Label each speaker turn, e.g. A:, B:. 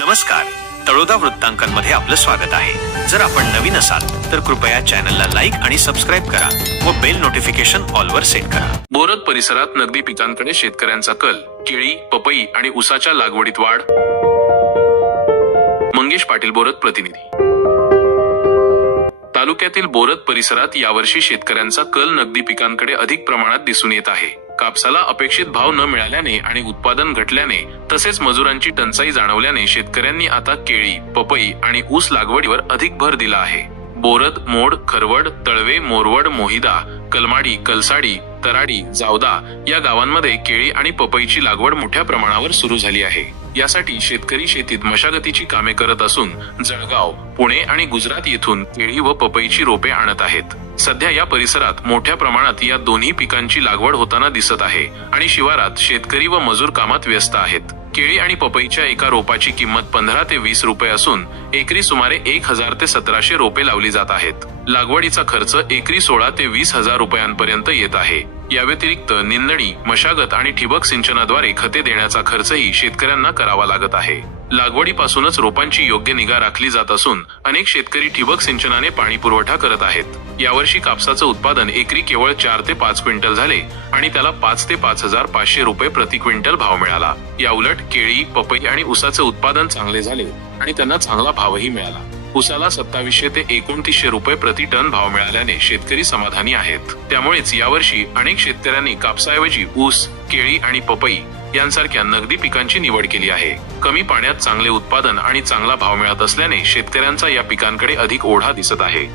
A: नमस्कार. तळोदा वृत्तांकनमध्ये आपलं स्वागत आहे. जर आपण नवीन असाल तर कृपया चॅनलला लाईक आणि सबस्क्राईब करा व बेल नोटिफिकेशन ऑलवर सेट करा.
B: बोरद परिसरात नगदी पिकांकडे शेतकऱ्यांचा कल केळी पपई आणि उसाच्या लागवडीत वाढ. मंगेश पाटील बोरद प्रतिनिधी. तालुक्यातील बोरद परिसरात यावर्षी शेतकऱ्यांचा कल नगदी पिकांकडे अधिक प्रमाणात दिसून येत आहे. कापसाला अपेक्षित भाव न मिळाल्याने आणि उत्पादन घटल्याने तसेच मजुरांची टंचाई जाणवल्याने शेतकऱ्यांनी आता केळी पपई आणि ऊस लागवडीवर अधिक भर दिला आहे. बोरद मोड खरवड तळवे मोरवड मोहिदा कलमाडी कलसाडी तराडी जावदा या गावांमध्ये केळी आणि पपईची लागवड मोठ्या प्रमाणावर सुरू झाली आहे. यासाठी शेतकरी शेतीत मशागतीची कामे करत असून जळगाव पुणे आणि गुजरात येथून केळी व पपईची रोपे आणत आहेत. सध्या या परिसरात मोठ्या प्रमाणात या दोन्ही पिकांची लागवड होताना दिसत आहे आणि शिवारात शेतकरी व मजूर कामात व्यस्त आहेत. केळी आणि पपईच्या एका रोपाची किंमत पंधरा ते वीस रुपये असून एकरी सुमारे एक हजार ते सतराशे रोपे लावली जात आहेत. लागवडीचा खर्च एकरी सोळा ते वीस हजार रुपयांपर्यंत येत आहे. या व्यतिरिक्त निंदणी मशागत आणि ठिबक सिंचनाद्वारे खते देण्याचा खर्चही शेतकऱ्यांना करावा लागत आहे. लागवडीपासूनच रोपांची योग्य निगा राखली जात असून अनेक शेतकरी ठिबक सिंचनाने पाणी पुरवठा करत आहेत. यावर्षी कापसाचं उत्पादन एकरी केवळ चार ते पाच क्विंटल झाले आणि त्याला पाच ते पाच हजार पाचशे रुपये प्रति क्विंटल भाव मिळाला. या उलट केळी पपई आणि उसाचे उत्पादन चांगले झाले आणि त्यांना चांगला भावही मिळाला. उसाला सत्तावीसशे ते एकोणतीसशे रुपये प्रति टन भाव मिळाल्याने शेतकरी समाधानी आहेत. त्यामुळेच यावर्षी अनेक शेतकऱ्यांनी कापसाऐवजी ऊस केळी आणि पपई यांसारख्या नगदी पिकांची निवड केली आहे. कमी पाण्यात चांगले उत्पादन आणि चांगला भाव मिळत असल्याने शेतकऱ्यांचा या पिकांकडे अधिक ओढा दिसत आहे.